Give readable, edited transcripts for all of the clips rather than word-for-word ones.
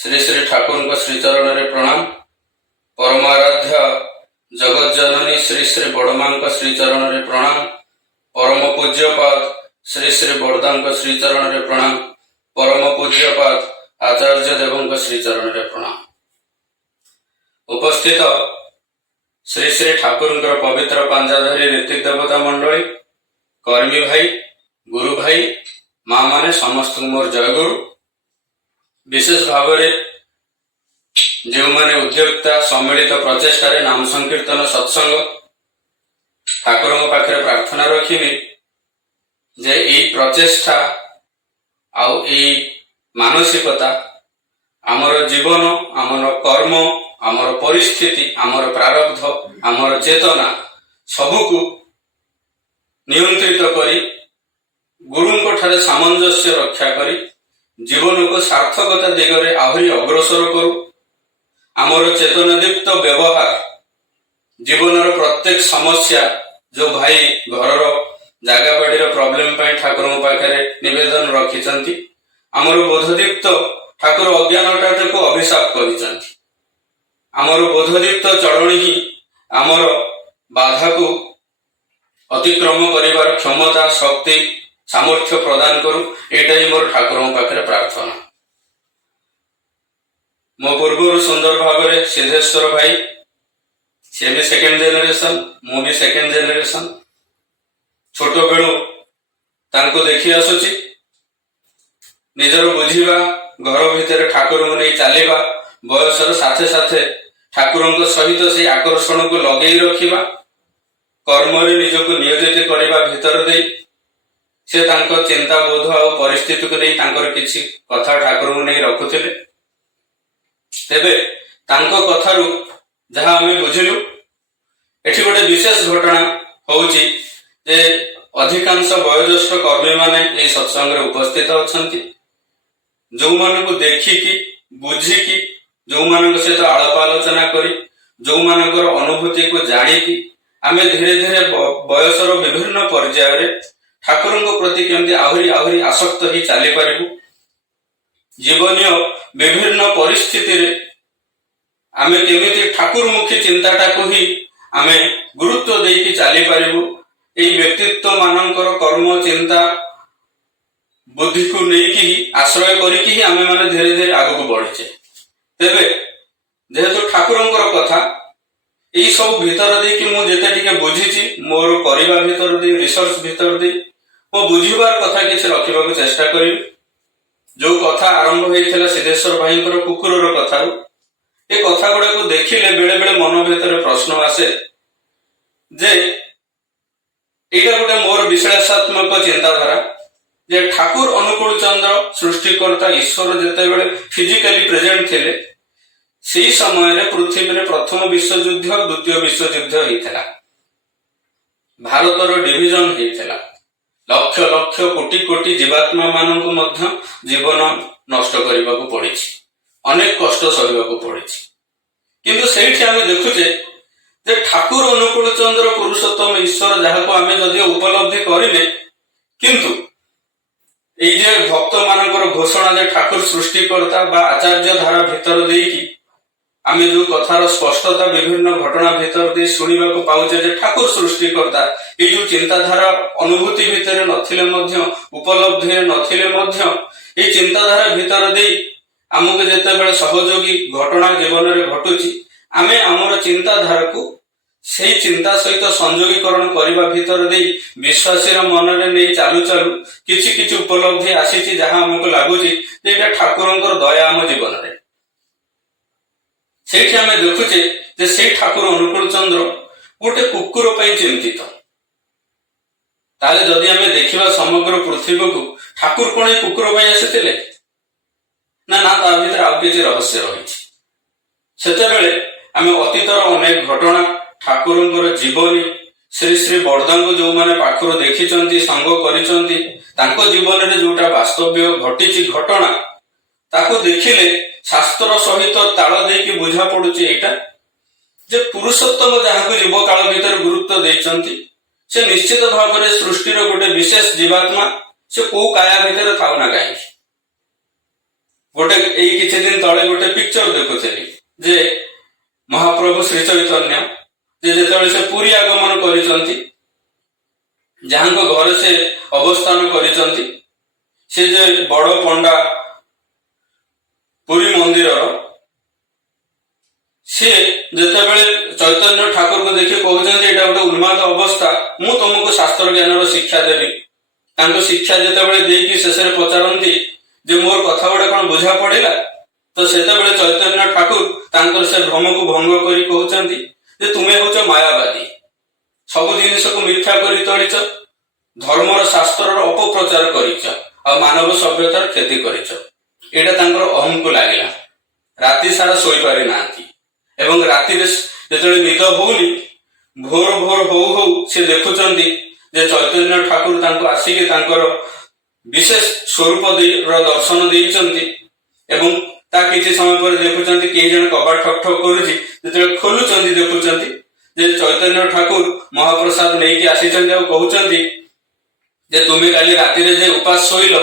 श्री श्री ठाकुर श्रीचरण में प्रणाम। परमाराध्य जगत जननी श्री श्री बड़मा श्रीचरण में प्रणाम। परम पूज्यपाद श्री श्री बड़दा श्रीचरण में प्रणाम। परम पूज्यपाद आचार्य देव श्रीचरण में प्रणाम। उपस्थित श्री श्री ठाकुर पवित्र पांजाधारी ऋतिक देवता मंडली, कर्मी भाई, गुरु भाई, माँ माने समस्त मोर जयगुरु। विशेष भाव जो माने उद्योक्ता सम्मिलित प्रचेषार नाम संकीर्तन सत्संग ठाकुर पाखे प्रार्थना रखी जे यही प्रचेषा आउ मानसिकता आमर जीवन, आमर कर्म, आमर परिस्थिति, आमर प्रारब्ध, आमर चेतना सबको नियंत्रित करी गुरुंको ठारे सामंजस्य रक्षा करी जीवन को सार्थकता दिगरे आहरी अग्रसर करू। आमर चेतनादीप्त व्यवहार जीवन प्रत्येक समस्या जो भाई घर जागा बाड़ी प्रॉब्लम ठाकुर पाखे निवेदन रखिंट आमर बोधदीप्त ठाकुर अज्ञानटा को अभिशाप कर बोधदीप्त चरणी ही आमर बाधा को अतिक्रम कर क्षमता शक्ति सामर्थ्य प्रदान करू। एटा ही मोर ठाकुर पाखे प्रार्थना। मो पूर्व सुंदर भाव में सिद्धेश्वर भाई सी भी सेकेंड जेनेरेशन, मु भी सेकेंड जेनेरेशन। छोट बेलू तांको देखी आसुची निजर बुझीबा घर भितर ठाकुर को नहीं चलवा बयसर साथे साथे ठाकुर सहित से आकर्षण को लगे रखा कर्म निजक नियोजित करने भितर दे से चिंता बोध और परिस्थिति को नहीं किसी कथा ठाकुर को नहीं रखुले। तेबे कथारू जहाँ आम बुझिलु एठी गोटे विशेष घटना होउची जे अधिकांश वयोज्येष्ठ कर्मी माने सत्संग उपस्थित अछंती। जो मान को देखिकी बुझिकी जो मान सहित आलाप आलोचना करी जो मानकर अनुभूति को जानिकी आमे धीरे धीरे बयसर विभिन्न पर्याय ठाकुर प्रति केमती आहरी आहरी आसक्त ही चली पारिबु। जीवनीय विभिन्न परिस्थिति रे आमे केमिति ठाकुरमुखी चिंताटा को ही आमे गुरुत्व देकी चली पारिबु। एई व्यक्तित्व मानकर कर्म चिंता बुद्धि को नहीं आश्रय करिकी ही आमे माने धीरे धीरे आगे को बढ़ीचे। तेबे जेहेतु ठाकुरंकर कथा यही सब भीतर दे कि मु जेते टिके बुझीची मोर करिबा भीतर दे रिसर्च भीतर दे मो बुझिबार कथा किछि रखिबा को चेष्टा करी। जो कथा आरंभ होइथिला सिद्धेश्वर भाईंकर कुकुरर कथा ए कथा गुडा को देखिले बेले बेले मन भीतर प्रश्न आसे जे एटा गोटे मोर विश्लेषणात्मक चिंताधारा जे ठाकुर अनुकूल चंद्र सृष्टिकर्ता ईश्वर जेते बेले फिजिकली प्रेजेंट थिले सी समय रे पृथ्वी रे प्रथम विश्वयुद्ध द्वितीय विश्वयुद्ध होइथिला। भारतर डिविजन होइथिला। लक्ष लक्ष कोटि कोटि जीवात्मा मानक मध्य जीवन नष्ट करने को पड़ी, अनेक कष्ट सहवा को पड़ी। किंतु सेठी आमे देखुचे जे ठाकुर अनुकूल चंद्र पुरुषोत्तम ईश्वर जहाँ को आमे जदि उपलब्धि करिले किंतु एई जे भक्त मानकर घोषणा जे ठाकुर सृष्टिकर्ता बा आचार्य धारा भीतर देकी आमे जो कथार स्पष्टता विभिन्न घटना भीतर दे सुनिबा को पाउचे जे ठाकुर सृष्टिकर्ता ये जो चिंताधारा अनुभूति भीतर नथिले मध्य उपलब्धि नथिले मध्य ये चिंताधारा भीतर दे आमको जेते बेले सहयोगी घटना जीवन रे घटुची आमे हमर चिंताधारा को से चिंता सहित संयोगीकरण करने भीतर दे विश्वासी मन रे नहीं चालू चालू किछि किछि उपलब्धि आसीची जहां हमको लागुची जे एटा ठाकुरंकर दया हम जीवन रे सेठी आमे देखुचे जे से ठाकुर अनुकूल चंद्र गोटे कुकुर पई चिंतित। ताले जदि आमे देखिबा समग्र पृथ्वी को ठाकुर कोन कुकुर पई आसीथिले ना ना ता भीतर आउ किछि रहस्य रहिछि। सेते बेले आमे अतीतर अनेक घटना ठाकुरंकर जीवनी श्री श्री बड़दा जो माने पाखरो देखिचंती संग करिचंती तांको जीवन रे जोटा वास्तव्य घटिछि घटना ताको देखिले शास्त्र सहित ताल देकी बुझा पड़ुची एटा जे पुरुषोत्तम जहाँ को जीव काल भीतर गुरुत्व देइचंती से निश्चित भाव में सृष्टि गोटे विशेष जीवात्मा से को काया भीतर थाउ ना कहीं गोटे एई किछि दिन तळे गोटे पिक्चर देखुथेली जे महाप्रभु श्री चैतन्य जे जेतेबेले से पुरी आगमन करिसंती जहां घर से अवस्थान करिसंती से जे बड़ पंडा पुरी मंदिर सी जितेबले चैतन्य ठाकुर को देखिए कहते हैं गोटे उन्माद अवस्था मु तुमको शास्त्र ज्ञान शिक्षा देवी शिक्षा जितेबले देकी शेष में पचारती जे मोर कथा गुड़ा कौन बुझा पड़ा तो सेतेबले चैतन्य ठाकुर से भ्रम को भंग करी कहते तुम्हें हूँ मायावादी सब जिनिस को मिथ्या करी तोड़ीच धर्मर शास्त्र अपप्रचार कर मानव सभ्यतार क्षति कर अहम को लगिला राति सारा सोई पारि नांती एवं राति जो निद होनी भोर भोर हो से देखुंट जे चैतन्य ठाकुर आसिकी विशेष स्वरूप दर्शन देइचंती एवं ता किछि समय पर देखुंट कई जन कबाट ठक ठक करुछि खोलुचंती देखुंट जे चैतन्य ठाकुर महाप्रसाद नहीं आसीचंती आ कहउचंती जे तुम्हें काली राति रे जे उपास सोइल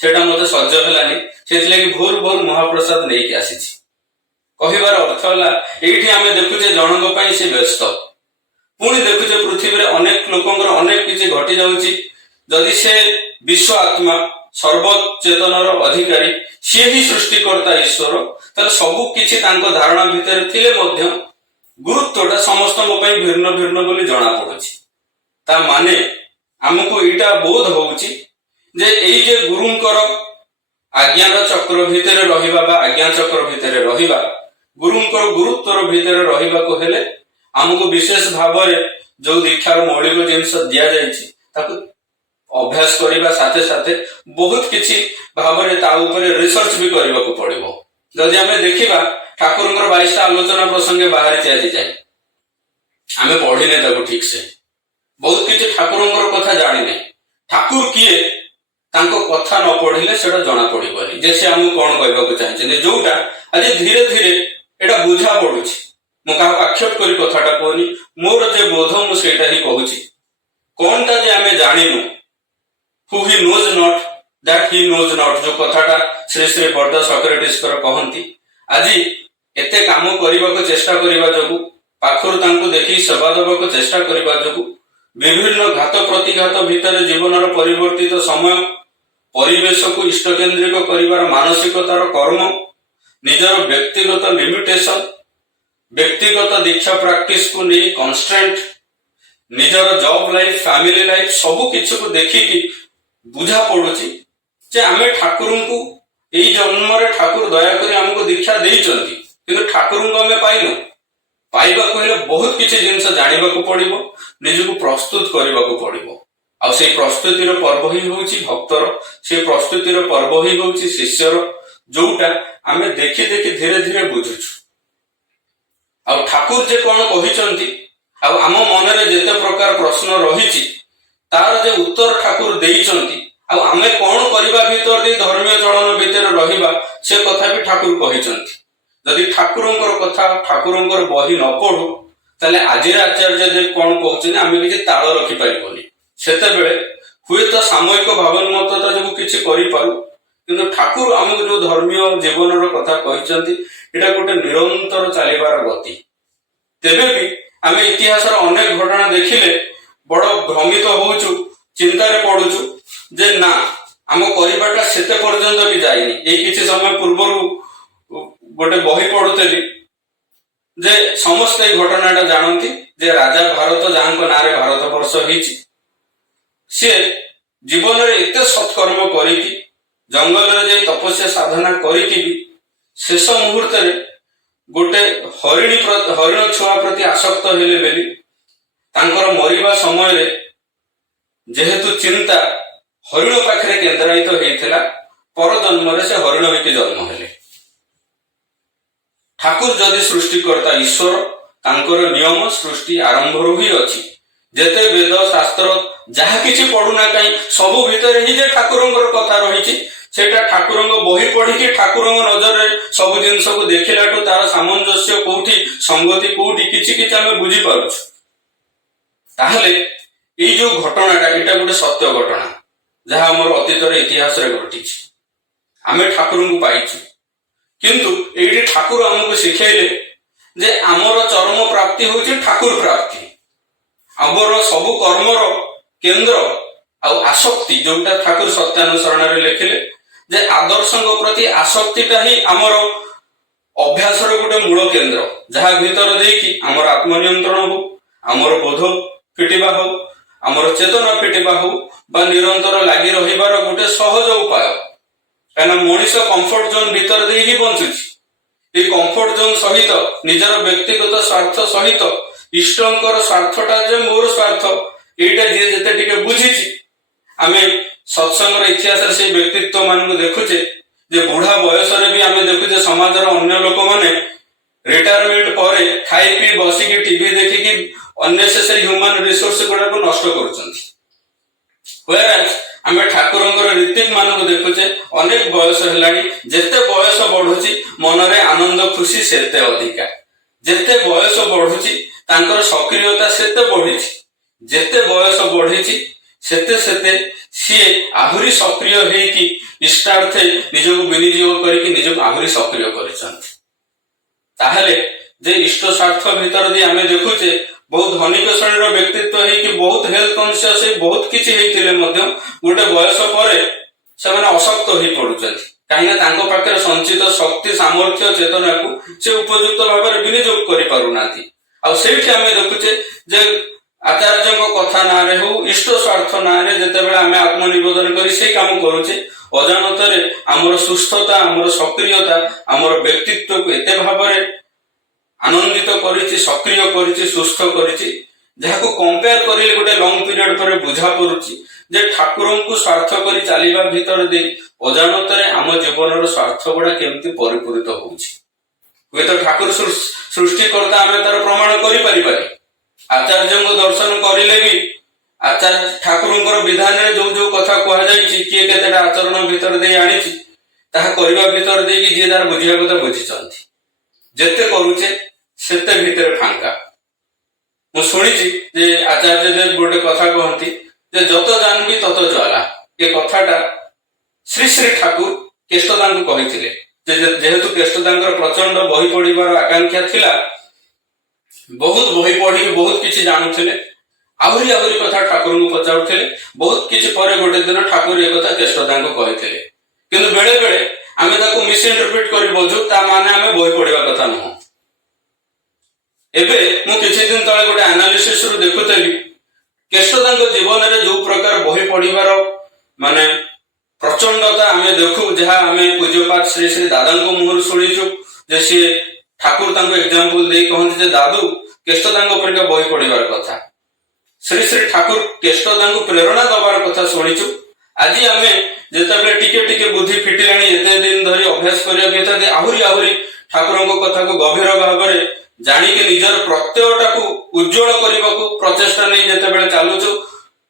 सेटा मते सह्य हेलानी सेति भोर भोर महाप्रसाद नहीं आसीछि कहिबार अर्थ होला एठी आमे देखुचे जनक पई से व्यस्त पुणी देखुचे पृथ्वी रे अनेक लोकंकर अनेक किछि घटी जाउची जदि से विश्व आत्मा सर्वचेतनर अधिकारी सी ही सृष्टिकर्ता ईश्वर ताले सब किछि तांको धारणा भितर थिले मध्य गुरुत्वटा समस्त पई भिन्न भिन्न बोली जणा पडुची ता माने हमको एटा बोध होउची जे एई जे गुरुंकर आज्ञार चक्र भितर रहिबा बा आज्ञा चक्र भितर रहिबा गुरुंकर गुरुत्वर भितर रहिबा को हेले हमको विशेष भाव जो दीक्षार मौलिक जिनस दिया जायछि ताको अभ्यास करबा साथे साथे बहुत किछि भाव रिसर्च भी करबा को पड़िबो जदि हमें देखिबा ठाकुरंकर 22 आलोचना प्रसंगे बाहर चली जाए हमें पढ़िने ताको ठीक से बहुत किछि ठाकुरंकर कथा जानिने ठाकुर किए तांको कथा न पढ़िले सेटा जना पड़िबनी जे से हम कोन कहबा को चाहछे जोटा आज धीरे धीरे एटा बुझा पड़ुछि मु का आक्षेप करी कथाटा कहनी मोर जे बोध मु सेटा ही कहूछि कोनटा जे हमें जानिनु who he knows not that he knows not जो कथाटा श्री श्री बर्दा सॉक्रेटिस कर कहंती आज एते काम करबा को चेष्टा करबा जगु पाखर तांको देखि सेवा देबा को चेष्टा करबा जगु विभिन्न घात प्रतिघात भितर जीवनर परिवर्तित समय परिवेश को इष्ट केंद्रिक करिवार मानसिकतार कर्म निजर व्यक्तिगत लिमिटेशन व्यक्तिगत दीक्षा प्रैक्टिस को नहीं कॉन्स्टेंट निजर जॉब लाइफ फैमिली लाइफ सब किछु को देखिकी बुझा पड़ुची जे आमे ठाकुर को एई जन्म रे ठाकुर दया करी हमको दीक्षा देइचंती किंतु ठाकुर को हमें पाइनु पाइबा को हेले बहुत किछि जिंस जानिबा को पड़िबो निजको प्रस्तुत करबा को पड़िबो आ से प्रस्तुतिर पर्व ही होउची भक्तर से प्रस्तुतिर पर्व ही होउची शिष्यर जोटा आमे देखि देखि धीरे धीरे बुझुछु आ ठाकुर जे कोन कहिचंती आ आम मन रे जेते प्रकार प्रश्न रहिची तार जे उत्तर ठाकुर देइचंती आ आमे कोन करबा भीतर दे धर्मीय चलन भीतर रहिबा से कथा भी ठाकुर कहिचंती जदि ठाकुरंकर कथा ठाकुरंकर बही न पढु ताले आजिर आचार्य जे कोन कहउछन आमे किछि ताळ रखि पारिबोनी सेते बेले हुए तो सामूहिक भावनात्मकता जो किछि करि पारु किंतु ठाकुर आमको जो धर्मीय जीवन कथा कहते एटा गोटे निरंतर चलिबार गति तेबे भी आम इतिहास अनेक घटना देखिले बड़ भ्रमित होउछु चिंतार पड़ुछु जे ना आम करिबाटा सेते पर्यंत भी जाइनी एई किछि समय पूर्व गोटे बही पढुतली जे समस्त घटनाटा जानती जे राजा भारत जहां नारे भारत वर्ष होइछि से जीवन रे एते सत्कर्म करिकी जंगल रे जे तपस्या साधना करिकी भी शेष मुहूर्त रे गोटे हरिण छुआ प्रति आसक्त हेले बेली तांकर मरिबा समय रे जेहेतु चिंता हरिण पाखरे केंद्रायित होइथिला पर जन्म रे से हरिण होइके जन्म हेले ठाकुर जदि सृष्टिकर्ता ईश्वर तांकर नियम सृष्टि आरंभ रु ही अछि जेते वेद शास्त्र जहा किछि पढुना काई सब भितर ही जे ठाकुरंकर कथा रहिछि सेटा ठाकुरंग बही पढिकी ठाकुरंग नजर रे सब जिंस को देखिलाटो तार सामंजस्य कोठी संगति कोठी किछि किछि हमें बुझी पारुछु ताहले एई जो घटनाटा एटा गोटे सत्य घटना जहा हमर अतीत रे इतिहास रे घटिछि आमे ठाकुरंग पाइछु किंतु ये ठाकुर आमको शिखेले जे आमर चरम प्राप्ति हूँ ठाकुर प्राप्ति। आमर सबु कर्मर केंद्र आसक्ति जोटा ठाकुर सत्यानुसरण लिखिले जे आदर्श प्रति आसक्तिटा ही आमर अभ्यास गोटे मूल केंद्र जहाँ भीतर देकी आमर आत्मनियंत्रण हो, आमर बोध फिटिबा हो, आमर चेतना फिटिबा हो बा निरंतर लगी रहिबार गोटे सहज उपाय। कहीं मनीष कंफर्ट जोन भीतर दे ही बंचुची। ये कंफर्ट जोन सहित निजर व्यक्तिगत स्वार्थ सहित इष्टंकर स्वार्थटा जे मोर स्वार्थ एटा जे जते टिके बुझीची। आमे सत्संगर इतिहास से व्यक्तित्व मान को देखुचे जे बुढ़ा बयस भी आमे देखुचे समाज अन्य लोक माने रिटायरमेंट पर खाई पी बसिकी टीवी देखिकी अननेसेसरी ह्यूमन रिसोर्स गुड़ा को नष्ट कर आमे ठाकुरंकर रीतिक मान को देखुचे अनेक बयस हेलानी जेते बयस बढ़ुची मनरे आनंद खुशी सेते अधिका। जेते बयस बढ़ुची तांकर सक्रियता सेते बढ़ीची। जेते बयस बढ़ीची सेते सेते सी आहुरी सक्रिय हेकी इष्टार्थे निजको विनियोग करके निजको आहुरी सक्रिय करिसंती। ताहले जे इष्ट स्वार्थ भीतर दी आमे देखुचे बहुत धनिक श्रेणीर व्यक्तित्व है बहुत हेल्थ कॉन्शियस बहुत किसी गोटे बयस पर से अशक्त हो पड़ुଛନ୍ତି कहीं पाखे संचित शक्ति सामर्थ्य चेतना को से उपयुक्त भाव में विनियोग कर देखुचे जे आचार्य कथा ना हो इष्ट स्वार्थ ना जिते आम आत्मनिवेदन कर काम करुचे अजानत आमर सुस्थता आमर सक्रियता आमर व्यक्तित्व को एते भाव आनंदित करिछि सक्रिय करिछि सुस्थ करिछि जहाको कंपेयर करिले गोटे लॉन्ग पीरियड पर बुझा पड़ुछि जे ठाकुरन को स्वार्थ करी चलीबा भीतर दे अजानत आम जीवन स्वार्थ गुड़ा केमती परिपूरित होउछि। वे तो ठाकुर सृष्टि करता आमे तार प्रमाण करि परिबानी आचार्य को दर्शन करिले भी आचार्य ठाकुरंकर विधान रे जो जो कथा कहा जाइछि किए केतेटा आचरण भीतर दे आनिछि ताहा करिबा भीतर दे कि जे तार बुझिया कथा बुझिचंती जेते करूचे सेते भीतर फांका। मु शुणिछि जे आचार्य देव गोटे कथा कहती जे जत जानबी तत ज्वाला ये कथाटा श्री श्री ठाकुर केष्टदा को कहिथिले जेहेतु केष्टदांकर प्रचंड बही पढ़िबार आकांक्षा थिला बहुत बही पढ़ी बहुत किछि जानुथिले आहुरी आहुरी कथा ठाकुर को पचाउथिले बहुत किछि परे गोटे दिन ठाकुर ये कथा केष्टदा को कहिथिले किंतु बेले बेले आमे ताको मिस इंटरप्रेट करि बोझु ता माने आमे बही पढ़िबा कथा न एबे मु किछि दिन तळे गोटे एनालिसिस रु देखुतली केष्टदांक जीवन रे जो प्रकार बही पढ़िबार माने प्रचंडता आमे देखु जहा आमे पूज्यपाद श्री श्री दादांको मुहर सुनिछु जे से ठाकुर तांको एग्जांपल देई कहंती जे दादू केष्टदांक परिका बही पढ़िबार कथा श्री श्री ठाकुर केष्टदांको प्रेरणा दबार कथा सुनिछु। आज आमे जेतबे टिके टिके बुद्धि फिटिलानी एते दिन धरि अभ्यास करिया भीतर दे आहुरी आहुरी ठाकुरंको कथा को गभीर भाव में जानिके निजर प्रत्ययटा को उज्जवल करने को प्रचेषा नहीं जिते चलुचु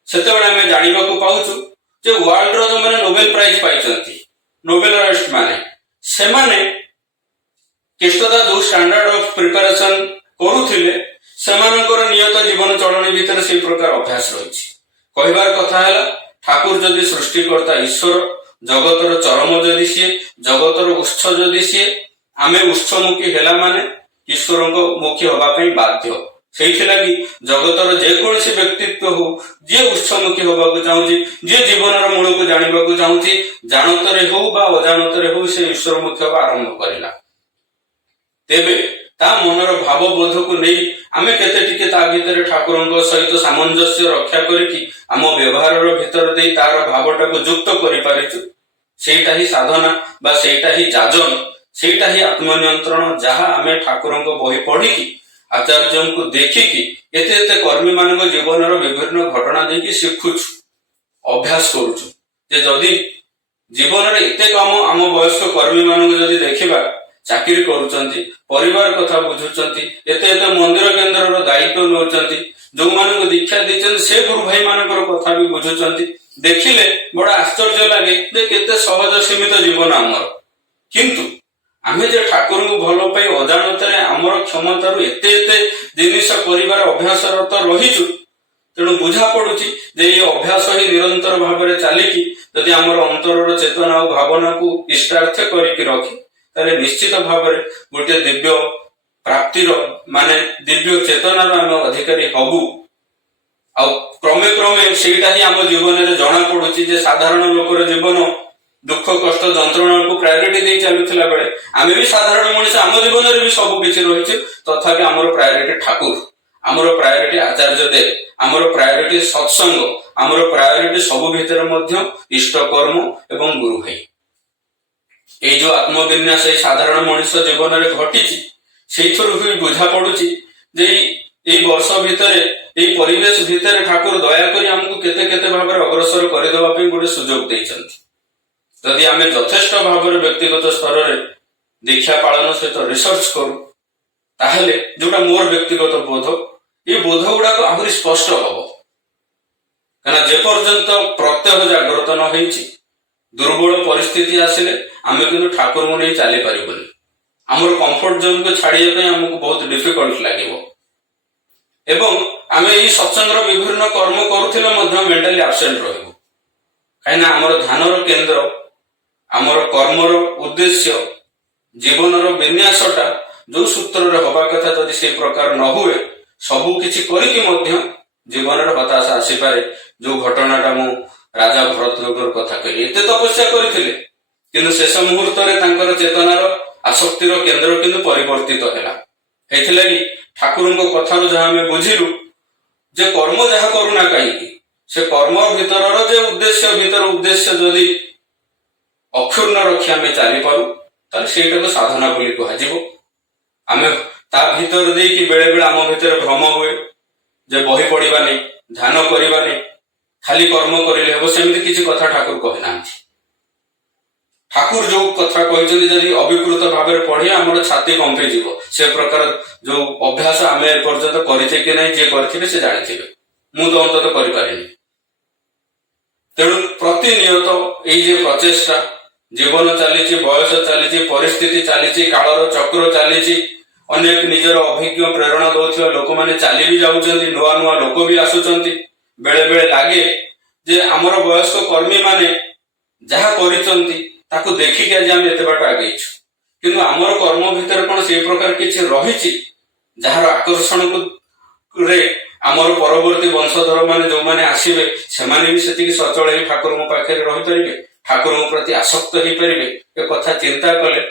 से जाना पाचु जे वर्ल्ड रो जो मैंने नोबेल प्राइज पाई नोबेलिस्ट माने से माने केष्टदा जो स्टैंडर्ड ऑफ प्रिपरेशन करुथिले सेमानकर नियत जीवन चलन भीतर से प्रकार अभ्यास रही कहबार कथा है ठाकुर जदि सृष्टिकर्ता ईश्वर जगतर चरम जदि सी जगतर उत्स जदि सी आमे उत्समुखी हेला माने ईश्वर मुखी हवाई बाध्य से जगतर जेकोसी व्यक्तित्व हो जी उत्समुखी होगा चाहूँ जी जीवन मूल को जानवा चाहूँ जानतरे हो अजानतरे हो से ईश्वर मुखी हवा आरंभ करला तेबे ता मनर भावबोध को नहीं आमे केते टिके ता भीतर ठाकुरंक सहित सामंजस्य रक्षा करिकी आम व्यवहार भीतर दे तार भावटा को युक्त करि पारिछु सेटा ही साधना बा सेटा ही जाजन सेटा ही आत्मनियंत्रण जहाँ आमे ठाकुरंक बही पढ़िकी आचार्य को देखिकी एते एते कर्मी मान जीवन विभिन्न घटना देखी शिखुछु अभ्यास करुछु जे जदि जीवन रे एते काम आम वयस्क कर्मी मान जदि देखिबा चाकरी करुचंती परिवार कथा बुझुचंती एते एते मंदिर केंद्र दायित्व नौचंती जो मान दीक्षा देचन से गुरु भाई मानकर कथा भी बुझुचंती देखिले बड़ा आश्चर्य लगे जे केते सहज सीमित जीवन आमर किंतु आमे जे ठाकुर को भल पाई अजानतरे आमर क्षमतार एते एते जिनिस परिवार अभ्यासरत रहीचु तेणु बुझा पड़ुची जे ये अभ्यास ही निरंतर भाव में चलिकी जदि आमर अंतर चेतना और भावना को इष्टार्थ करके रखी ତାହେଲେ ନିଶ୍ଚିତ ଭାବରେ ଗୋଟେ ଦିବ୍ୟ ପ୍ରାପ୍ତିର ମାନେ ଦିବ୍ୟ ଚେତନାର ଆମେ ଅଧିକାରୀ ହବୁ। ଆଉ କ୍ରମେ କ୍ରମେ ସେଇଟା ହିଁ ଆମ ଜୀବନରେ ଜଣା ପଡୁଛି ଯେ ସାଧାରଣ ଲୋକର ଜୀବନ ଦୁଃଖ କଷ୍ଟ ଯନ୍ତ୍ରଣାକୁ ପ୍ରାୟୋରିଟି ଦେଇ ଚାଲୁଥିଲା ବେଳେ ଆମେ ବି ସାଧାରଣ ମଣିଷ, ଆମ ଜୀବନରେ ବି ସବୁ କିଛି ରହିଛି, ତଥାପି ଆମର ପ୍ରାୟୋରିଟି ଠାକୁର, ଆମର ପ୍ରାୟୋରିଟି ଆଚାର୍ଯ୍ୟ ଦେବ, ଆମର ପ୍ରାୟୋରିଟି ସତ୍ସଙ୍ଗ, ଆମର ପ୍ରାୟୋରିଟି ସବୁ ଭିତରେ ମଧ୍ୟ ଇଷ୍ଟ କର୍ମ ଏବଂ ଗୁରୁ ଭାଇ। ଏଇ ଯୋଉ ଆତ୍ମବିନ୍ୟାସ ଏଇ ସାଧାରଣ ମଣିଷ ଜୀବନରେ ଘଟିଛି, ସେଇଥିରୁ ହିଁ ବୁଝା ପଡୁଛି ଯେ ଏଇ ବର୍ଷ ଭିତରେ ଏଇ ପରିବେଶ ଭିତରେ ଠାକୁର ଦୟାକରି ଆମକୁ କେତେ କେତେ ଭାବରେ ଅଗ୍ରସର କରିଦେବା ପାଇଁ ଗୋଟେ ସୁଯୋଗ ଦେଇଛନ୍ତି। ଯଦି ଆମେ ଯଥେଷ୍ଟ ଭାବରେ ବ୍ୟକ୍ତିଗତ ସ୍ତରରେ ଦୀକ୍ଷା ପାଳନ ସହିତ ରିସର୍ଚ୍ଚ କରୁ, ତାହେଲେ ଯୋଉଟା ମୋର ବ୍ୟକ୍ତିଗତ ବୋଧ, এই ବୋଧ ଗୁଡାକ ଆହୁରି ସ୍ପଷ୍ଟ ହବ। କାରଣ ଯେପର୍ଯ୍ୟନ୍ତ ପ୍ରତ୍ୟହ ଜାଗ୍ରତ ନ ହେଇଛି, ଦୁର୍ବଳ ପରିସ୍ଥିତି ଆସିଲେ ଆମେ କିନ୍ତୁ ଠାକୁରଙ୍କୁ ନେଇ ଚାଲିପାରିବୁନି। ଆମର କମ୍ଫର୍ଟ ଜୋନକୁ ଛାଡିବା ପାଇଁ ଆମକୁ ବହୁତ ଡିଫିକଲ୍ଟ ଲାଗିବ ଏବଂ ଆମେ ଏଇ ସତ୍ସଙ୍ଗର ବିଭିନ୍ନ କର୍ମ କରୁଥିଲେ ମଧ୍ୟ ମେଣ୍ଟାଲି ଆବସେଣ୍ଟ ରହିବୁ। କାହିଁକିନା ଆମର ଧ୍ୟାନର କେନ୍ଦ୍ର, ଆମର କର୍ମର ଉଦ୍ଦେଶ୍ୟ, ଜୀବନର ବିନ୍ୟାସଟା ଯୋଉ ସୂତ୍ରରେ ହବା କଥା ଯଦି ସେଇ ପ୍ରକାର ନ ହୁଏ, ସବୁ କିଛି କରିକି ମଧ୍ୟ ଜୀବନରେ ହତାଶା ଆସିପାରେ। ଯୋଉ ଘଟଣାଟା ମୁଁ ରାଜା ଭରତଙ୍କର କଥା କହିଲି, ଏତେ ତପସ୍ୟା କରିଥିଲେ କିନ୍ତୁ ଶେଷ ମୁହୂର୍ତ୍ତରେ ତାଙ୍କର ଚେତନାର ଆସକ୍ତିର କେନ୍ଦ୍ର କିନ୍ତୁ ପରିବର୍ତ୍ତିତ ହେଲା। ହେଇଥିଲାଗି ଠାକୁରଙ୍କ କଥାରୁ ଯାହା ଆମେ ବୁଝିଲୁ ଯେ କର୍ମ ଯାହା କରୁନା କାହିଁକି, ସେ କର୍ମ ଭିତରର ଯେ ଉଦ୍ଦେଶ୍ୟ ଯଦି ଅକ୍ଷୁର୍ଣ୍ଣ ରଖି ଆମେ ଚାଲିପାରୁ, ତାହେଲେ ସେଇଟାକୁ ସାଧନା ବୋଲି କୁହାଯିବ। ଆମେ ତା ଭିତରେ ଦେଇକି ବେଳେ ବେଳେ ଆମ ଭିତରେ ଭ୍ରମ ହୁଏ ଯେ ବହି ପଢିବାନି, ଧ୍ୟାନ କରିବାନି, ଖାଲି କର୍ମ କରିଲେ ହେବ, ସେମିତି କିଛି କଥା ଠାକୁର କହିନାହାନ୍ତି। ଠାକୁର ଯୋଉ କଥା କହିଛନ୍ତି ଯଦି ଅବିକୃତ ଭାବରେ ପଢିବା ଆମର ଛାତି କମ୍ପିଯିବ, ସେ ପ୍ରକାର ଯୋଉ ଅଭ୍ୟାସ ଆମେ ଏପର୍ଯ୍ୟନ୍ତ କରିଛେ କି ନାହିଁ, ଯିଏ କରିଥିବେ ସେ ଜାଣିଥିବେ, ମୁଁ ତ ଅନ୍ତତଃ କରିପାରିନି। ତେଣୁ ପ୍ରତିନିୟତ ଏଇ ଯେ ପ୍ରଚେଷ୍ଟା, ଜୀବନ ଚାଲିଛି, ବୟସ ଚାଲିଛି, ପରିସ୍ଥିତି ଚାଲିଛି, କାଳର ଚକ୍ର ଚାଲିଛି, ଅନେକ ନିଜର ଅଭିଜ୍ଞ ପ୍ରେରଣା ଦଉଥିବା ଲୋକମାନେ ଚାଲି ବି ଯାଉଛନ୍ତି, ନୂଆ ନୂଆ ଲୋକ ବି ଆସୁଛନ୍ତି। ବେଳେ ବେଳେ ଲାଗେ ଯେ ଆମର ବୟସ୍କ କର୍ମୀ ମାନେ ଯାହା କରିଛନ୍ତି ତାକୁ ଦେଖିକି ଆଜି ଆମେ ଏତେ ବାଟ ଆଗେଇଛୁ, କିନ୍ତୁ ଆମର କର୍ମ ଭିତରେ କଣ ସେଇ ପ୍ରକାର କିଛି ରହିଛି ଯାହାର ଆକର୍ଷଣକୁ ଆମର ପରବର୍ତ୍ତୀ ବଂଶଧର ମାନେ ଯୋଉମାନେ ଆସିବେ ସେମାନେ ବି ସେତିକି ସଚଳ ହେଇ ଠାକୁରଙ୍କ ପାଖରେ ରହିପାରିବେ, ଠାକୁରଙ୍କ ପ୍ରତି ଆସକ୍ତ ହେଇପାରିବେ? ଏ କଥା ଚିନ୍ତା କଲେ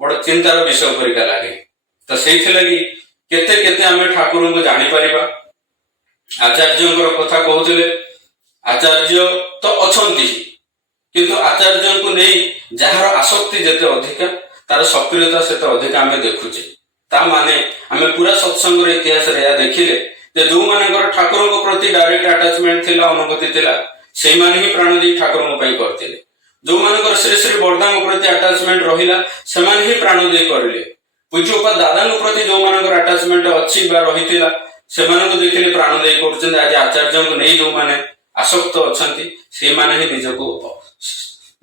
ବଡ ଚିନ୍ତାର ବିଷୟ ପରିକା ଲାଗେ। ତ ସେଇଥିଲାଗି କେତେ କେତେ ଆମେ ଠାକୁରଙ୍କୁ ଜାଣିପାରିବା। ଆଚାର୍ଯ୍ୟଙ୍କର କଥା କହୁଥିଲେ, ଆଚାର୍ଯ୍ୟ ତ ଅଛନ୍ତି, କିନ୍ତୁ ଆଚାର୍ଯ୍ୟଙ୍କୁ ନେଇ ଯାହାର ଆସକ୍ତି ଯେତେ ଅଧିକା, ତାର ସକ୍ରିୟତା ସେତେ ଅଧିକା ଆମେ ଦେଖୁଛେ। ତା ମାନେ ଆମେ ପୁରା ସତ୍ସଙ୍ଗର ଇତିହାସରେ ଏହା ଦେଖିଲେ ଯେ ଯୋଉମାନଙ୍କର ଠାକୁରଙ୍କ ପ୍ରତି ଡାଇରେକ୍ଟ ଆଟାଚମେଣ୍ଟ ଥିଲା, ଅନୁଭୂତି ଥିଲା, ସେଇମାନେ ହିଁ ପ୍ରାଣ ଦେଇ ଠାକୁରଙ୍କ ପାଇଁ କରିଥିଲେ। ଯୋଉମାନଙ୍କର ଶ୍ରୀ ଶ୍ରୀ ବର୍ଦ୍ଧାଙ୍କ ପ୍ରତି ଆଟାଚମେଣ୍ଟ ରହିଲା, ସେମାନେ ହିଁ ପ୍ରାଣ ଦେଇ କରିଲେ। ପୂଜ୍ୟପା ଦାଦାଙ୍କ ପ୍ରତି ଯୋଉମାନଙ୍କର ଆଟାଚମେଣ୍ଟ ଅଛି ବା ରହିଥିଲା, ସେମାନଙ୍କୁ ଦେଖିଲେ ପ୍ରାଣ ଦେଇ କରୁଛନ୍ତି। ଆଜି ଆଚାର୍ଯ୍ୟଙ୍କୁ ନେଇ ଯୋଉମାନେ ଆସକ୍ତ ଅଛନ୍ତି, ସେଇମାନେ ହିଁ ନିଜକୁ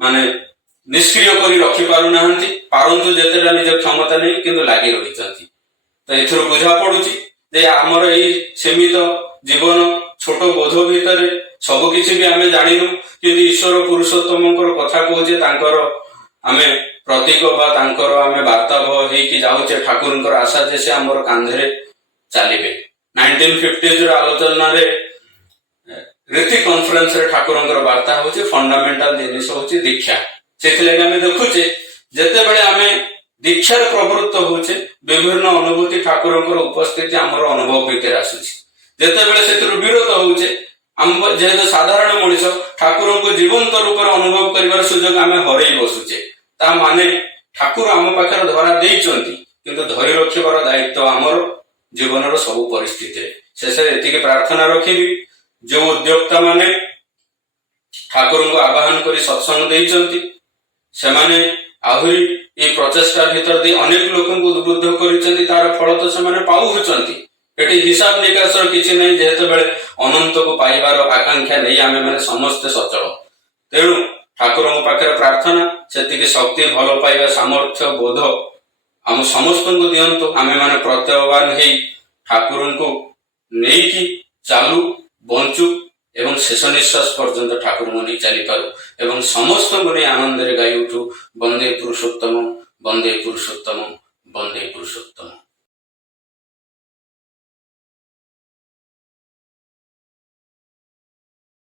ମାନେ ନିଷ୍କ୍ରିୟ କରି ରଖି ପାରୁନାହାନ୍ତି, ପାରନ୍ତୁ ଯେତେଟା ନିଜ କ୍ଷମତା ନେଇ କିନ୍ତୁ ଲାଗି ରହିଛନ୍ତି। ତ ଏଥିରୁ ବୁଝା ପଡୁଛି ଯେ ଆମର ଏଇ ସୀମିତ ଜୀବନ, ଛୋଟ ବୋଧ ଭିତରେ ସବୁ କିଛି ବି ଆମେ ଜାଣିନୁ, କିନ୍ତୁ ଈଶ୍ୱର ପୁରୁଷୋତ୍ତମଙ୍କର କଥା କହୁଛେ, ତାଙ୍କର ଆମେ ପ୍ରତୀକ ବା ତାଙ୍କର ଆମେ ବାର୍ତ୍ତାବହ ହେଇକି ଯାଉଛେ। ଠାକୁରଙ୍କର ଆଶା ଯେ ସେ ଆମର କାନ୍ଧରେ ଚାଲିବେ। 1950s ଆଲୋଚନାରେ ରୀତି କନଫରେନ୍ସରେ ଠାକୁରଙ୍କର ବାର୍ତ୍ତା ହଉଛି ଫଣ୍ଡାମେଣ୍ଟାଲ ଜିନିଷ ହଉଛି ଦୀକ୍ଷା। ସେଥିଲାଗି ଆମେ ଦେଖୁଛେ ଯେତେବେଳେ ଆମେ ଦୀକ୍ଷାରେ ପ୍ରବୃତ୍ତ ହଉଛେ, ବିଭିନ୍ନ ଅନୁଭୂତି ଠାକୁରଙ୍କର ଉପସ୍ଥିତି ଆମର ଅନୁଭବ ଭିତରେ ଆସୁଛି। ଯେତେବେଳେ ସେଥିରୁ ବିରତ ହଉଛେ, ଆମ ଯେହେତୁ ସାଧାରଣ ମଣିଷ, ଠାକୁରଙ୍କୁ ଜୀବନ୍ତ ରୂପରେ ଅନୁଭବ କରିବାର ସୁଯୋଗ ଆମେ ହରେଇ ବସୁଛେ। ତା ମାନେ ଠାକୁର ଆମ ପାଖରେ ଧରା ଦେଇଛନ୍ତି, କିନ୍ତୁ ଧରି ରଖିବାର ଦାୟିତ୍ୱ ଆମର ଜୀବନର ସବୁ ପରିସ୍ଥିତିରେ। ଶେଷରେ ଏତିକି ପ୍ରାର୍ଥନା ରଖିବି, ଯୋଉ ଉଦ୍ୟୋକ୍ତା ମାନେ ଠାକୁରଙ୍କୁ ଆବାହନ କରି ସତ୍ସଙ୍ଗ ଦେଇଛନ୍ତି, ସେମାନେ ଆହୁରି এই ପ୍ରଚେଷ୍ଟା ଭିତର ଦେଇ ଅନେକ ଲୋକଙ୍କୁ ଉଦ୍ବୁଦ୍ଧ କରିଛନ୍ତି, ତାର ଫଳ ତ ସେମାନେ ପାଉଛନ୍ତି। ଏଠି ହିସାବ ନିକାଶର କିଛି ନାହିଁ, ଯେତେବେଳେ ଅନନ୍ତକୁ ପାଇବାର ଆକାଂକ୍ଷା ନେଇ ଆମେ ମାନେ ସମସ୍ତେ ସଚଳ। ତେଣୁ ଠାକୁରଙ୍କ ପାଖରେ ପ୍ରାର୍ଥନା, ସେତିକି ଶକ୍ତି, ଭଲ ପାଇବା, ସାମର୍ଥ୍ୟ, ବୋଧ ଆମ ସମସ୍ତଙ୍କୁ ଦିଅନ୍ତୁ। ଆମେ ମାନେ ପ୍ରତ୍ୟୟବାନ ହେଇ ଠାକୁରଙ୍କୁ ନେଇକି ଚାଲୁ, ବଞ୍ଚୁ ଏବଂ ଶେଷ ନିଶ୍ୱାସ ପର୍ଯ୍ୟନ୍ତ ଠାକୁରଙ୍କୁ ନେଇ ଚାଲିପାରୁ ଏବଂ ସମସ୍ତଙ୍କୁ ନେଇ ଆନନ୍ଦରେ ଗାଇ ଉଠୁ ବନ୍ଦେ ପୁରୁଷୋତ୍ତମ ବନ୍ଦେ ପୁରୁଷୋତ୍ତମ ବନ୍ଦେ ପୁରୁଷୋତ୍ତମ।